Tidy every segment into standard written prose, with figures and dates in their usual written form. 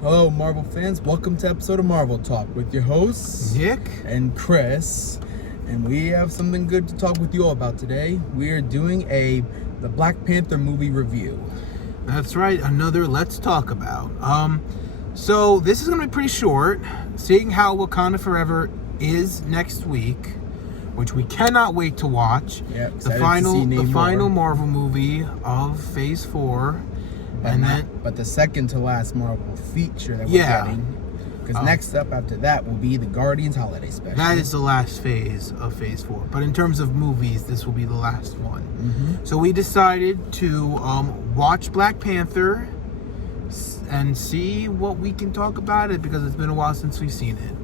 Hello, Marvel fans. Welcome to episode of Marvel Talk with your hosts, Nick and Chris. And we have something good to talk with you all about today. We are doing the Black Panther movie review. That's right, another Let's Talk About. So this is going to be pretty short, seeing how Wakanda Forever is next week, which we cannot wait to watch. Yeah, the final Marvel movie of Phase 4. But the second to last Marvel feature that we're getting. Because next up after that will be the Guardians Holiday Special. That is the last phase of Phase 4. But in terms of movies, this will be the last one. Mm-hmm. So we decided to watch Black Panther and see what we can talk about it, because it's been a while since we've seen it.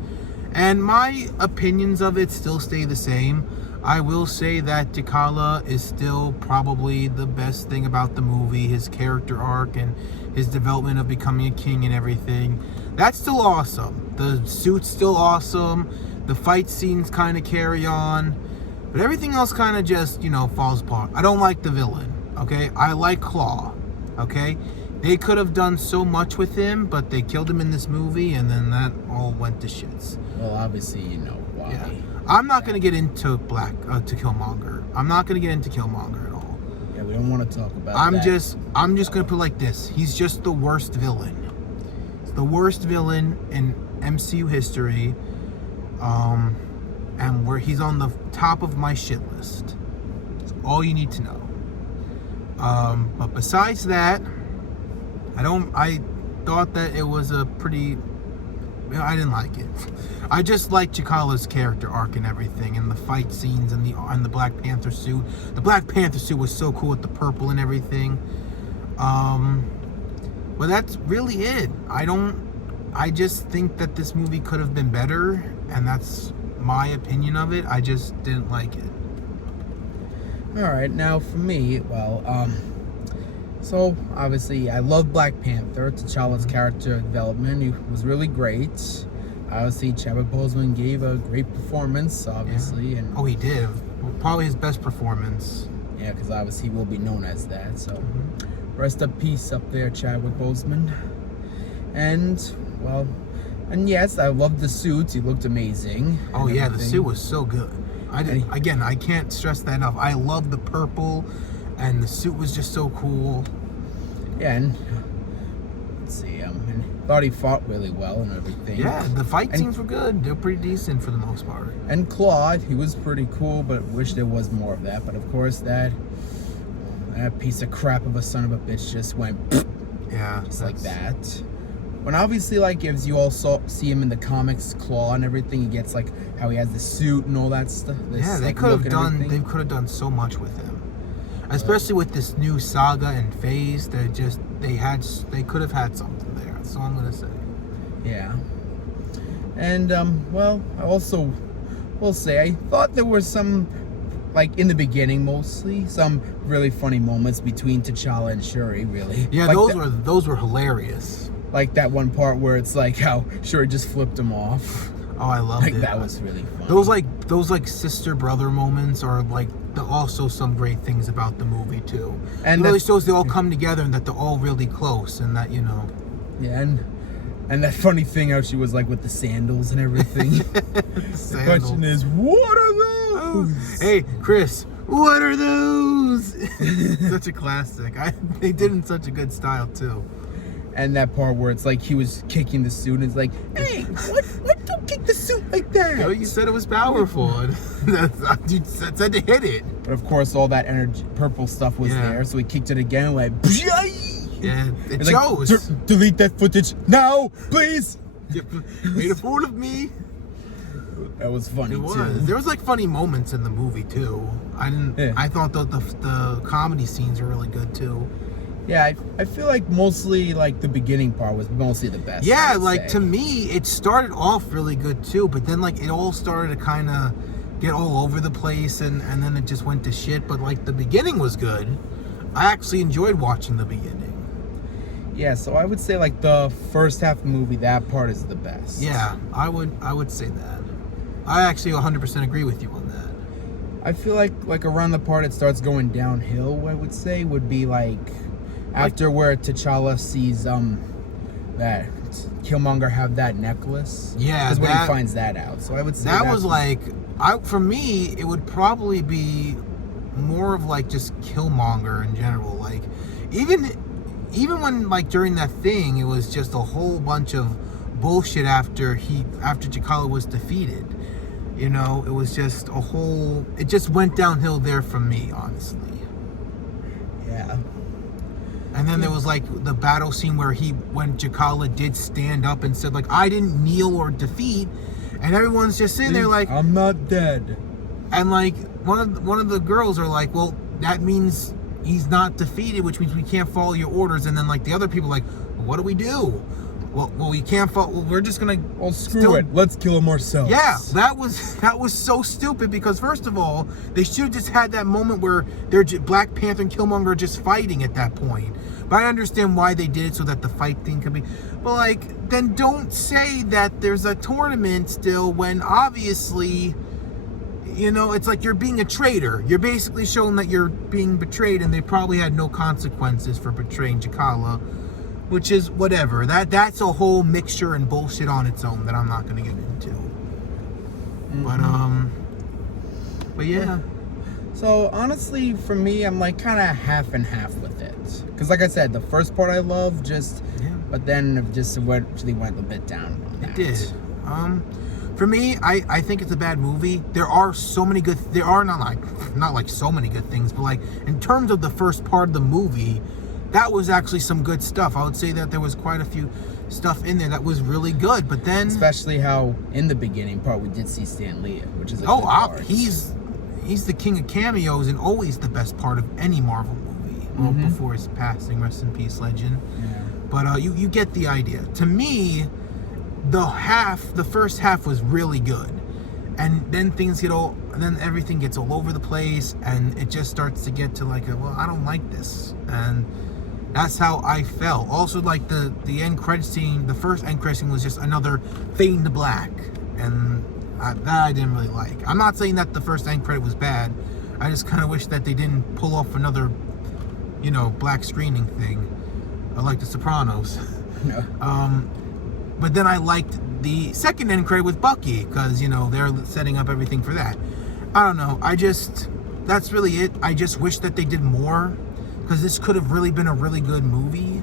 And my opinions of it still stay the same. I will say that T'Challa is still probably the best thing about the movie. His character arc and his development of becoming a king and everything. That's still awesome. The suit's still awesome. The fight scenes kind of carry on. But everything else kind of just, falls apart. I don't like the villain, okay? I like Claw, okay? They could have done so much with him, but they killed him in this movie, and then that all went to shits. Well, obviously, you know why. Yeah. I'm not going to get into to Killmonger. I'm not going to get into Killmonger at all. Yeah, we don't want to talk about I'm that. just going to put it like this. He's just the worst villain. It's the worst villain in MCU history. And where he's on the top of my shit list. That's all you need to know. But besides that, I thought that it was a pretty... I didn't like it. I just liked T'Challa's character arc and everything, and the fight scenes and the Black Panther suit. The Black Panther suit was so cool with the purple and everything. But that's really it. I just think that this movie could have been better, and that's my opinion of it. I just didn't like it. All right, now for me, so obviously I love Black Panther. T'Challa's character development, he was really great. Obviously, Chadwick Boseman gave a great performance, obviously. Yeah. And he did. Probably his best performance. Yeah, because obviously he will be known as that. So rest in peace up there, Chadwick Boseman. And yes, I loved the suits. He looked amazing. Oh yeah, the suit was so good. I can't stress that enough. I love the purple, and the suit was just so cool. Yeah, and let's see, I thought he fought really well and everything. Yeah, the fight scenes were good. They're pretty decent for the most part. And Claude, he was pretty cool, but wish there was more of that. But of course, that piece of crap of a son of a bitch just went just like that. When obviously, if you all see him in the comics, Claw and everything, he gets how he has the suit and all that stuff. Yeah, they could have done so much with him, especially with this new saga and phase. They could have had something there. That's all I'm gonna say. Yeah. And I also will say I thought there were some, in the beginning mostly, some really funny moments between T'Challa and Shuri. Really. Yeah, those were hilarious. Like that one part where it's how Shuri just flipped him off. Oh, I loved it. That was really fun. Those sister brother moments are also some great things about the movie too. And it really shows they all come together and that they're all really close, and that Yeah, and that funny thing how she was with the sandals and everything. The question is, what are those? Hey, Chris, what are those? Such a classic. They did in such a good style too. And that part where it's he was kicking the suit, and it's hey, what? Don't kick the suit like that. You said it was powerful. You said to hit it. But of course, all that energy, purple stuff was there, so he kicked it again, yeah, it shows. Delete that footage now, please. You made a fool of me. That was funny too. There was funny moments in the movie too. I thought the comedy scenes were really good too. Yeah, I feel mostly the beginning part was mostly the best. Yeah, to me, it started off really good too, but then it all started to kind of get all over the place, and then it just went to shit. But the beginning was good. I actually enjoyed watching the beginning. Yeah, so I would say the first half of the movie, that part is the best. Yeah, I would say that. I actually 100% agree with you on that. I feel like around the part it starts going downhill, I would say, would be after where T'Challa sees that Killmonger have that necklace. Yeah, is when he finds that out. So I would say that was like, for me, it would probably be more of like just Killmonger in general. Like, even when like during that thing, it was just a whole bunch of bullshit after T'Challa was defeated. You know, it was just it just went downhill there for me, honestly. Yeah. And then there was like the battle scene when T'Challa did stand up and said like, I didn't kneel or defeat, and everyone's just sitting there like, I'm not dead. And like one of the girls are like, well, that means he's not defeated, which means we can't follow your orders. And then like the other people are like, well, what do we do? Well, we can't follow. Well, we're just gonna. Well, screw it. Let's kill him ourselves. Yeah, that was so stupid because first of all, they should have just had that moment where Black Panther and Killmonger are just fighting at that point. But I understand why they did it so that the fight thing could be. But like, then don't say that there's a tournament still when obviously, you know, it's like you're being a traitor. You're basically showing that you're being betrayed, and they probably had no consequences for betraying T'Challa. Which is whatever. That's a whole mixture and bullshit on its own that I'm not gonna get into. Mm-hmm. But yeah. So honestly, for me, I'm like kind of half and half with it. Cause like I said, the first part I loved, but then it just actually went a bit down on that. It did. For me, I think it's a bad movie. There are so many good. There are not like so many good things, but like in terms of the first part of the movie. That was actually some good stuff. I would say that there was quite a few stuff in there that was really good, but then... Especially how, in the beginning part, we did see Stan Lee, which is a good part. He's the king of cameos and always the best part of any Marvel movie. Well, before his passing, rest in peace, legend. Yeah. But you get the idea. To me, the first half was really good. And then then everything gets all over the place, and it just starts to get to like, well, I don't like this. And... that's how I felt. Also, like the end credit scene, the first end credit scene was just another fade into black, and that I didn't really like. I'm not saying that the first end credit was bad. I just kind of wish that they didn't pull off another, you know, black screening thing, like The Sopranos. No. But then I liked the second end credit with Bucky because you know they're setting up everything for that. I don't know. That's really it. I just wish that they did more. Because this could have really been a really good movie.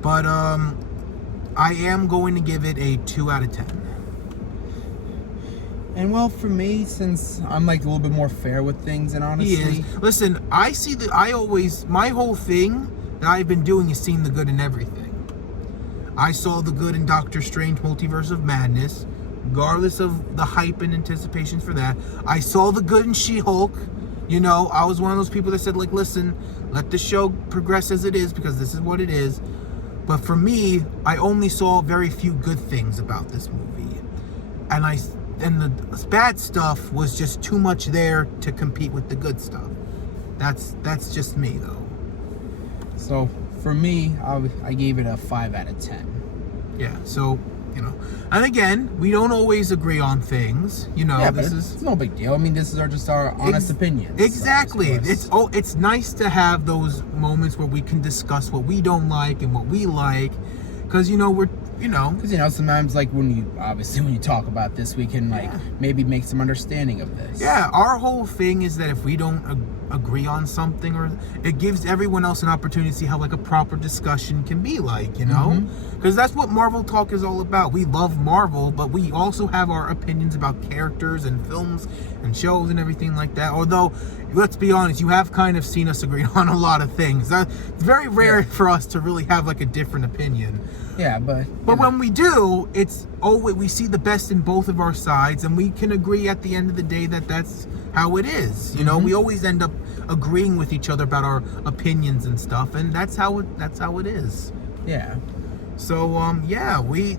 But I am going to give it a 2 out of 10. And well, for me, since I'm like a little bit more fair with things, and honestly... He is. Listen, my whole thing that I've been doing is seeing the good in everything. I saw the good in Doctor Strange Multiverse of Madness, regardless of the hype and anticipation for that. I saw the good in She-Hulk. You know, I was one of those people that said, like, listen, let the show progress as it is because this is what it is. But for me, I only saw very few good things about this movie. And the bad stuff was just too much there to compete with the good stuff. That's just me, though. So, for me, I gave it a 5 out of 10. Yeah, so... you know, and again, we don't always agree on things. You know, yeah, it's no big deal. I mean, this is just our honest opinions. Exactly. So it's nice to have those moments where we can discuss what we don't like and what we like, because sometimes like when you talk about this, we can maybe make some understanding of this. Yeah, our whole thing is that if we don't agree on something, or it gives everyone else an opportunity to see how like a proper discussion can be like, you know, because that's what Marvel talk is all about. We love Marvel, but we also have our opinions about characters and films and shows and everything like that. Although, let's be honest, you have kind of seen us agree on a lot of things. It's very rare for us to really have like a different opinion. Yeah, but when we do, we see the best in both of our sides, and we can agree at the end of the day that that's how it is. You know, we always end up agreeing with each other about our opinions and stuff, and that's how it is. Yeah. So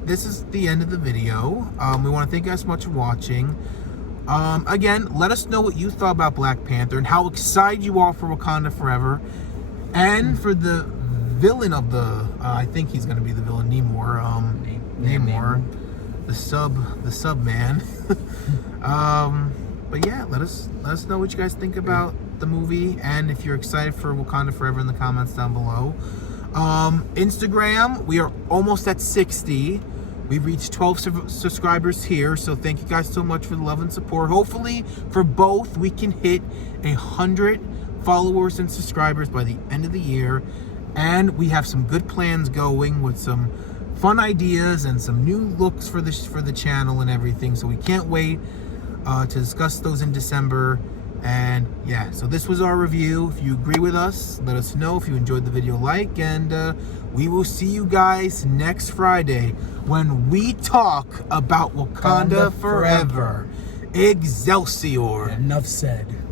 this is the end of the video. We want to thank you guys so much for watching. Again, let us know what you thought about Black Panther and how excited you are for Wakanda Forever, and for the villain of the I think he's going to be the villain, Namor, the sub man. But yeah, let us know what you guys think about the movie, and if you're excited for Wakanda Forever in the comments down below. Instagram, we are almost at 60. We've reached 12 subscribers here, so thank you guys so much for the love and support. Hopefully, for both, we can hit 100 followers and subscribers by the end of the year. And we have some good plans going with some fun ideas and some new looks for the channel and everything. So we can't wait to discuss those in December. And yeah, so this was our review. If you agree with us, let us know. If you enjoyed the video, like, and we will see you guys next Friday when we talk about Wakanda Forever. Excelsior. Enough said.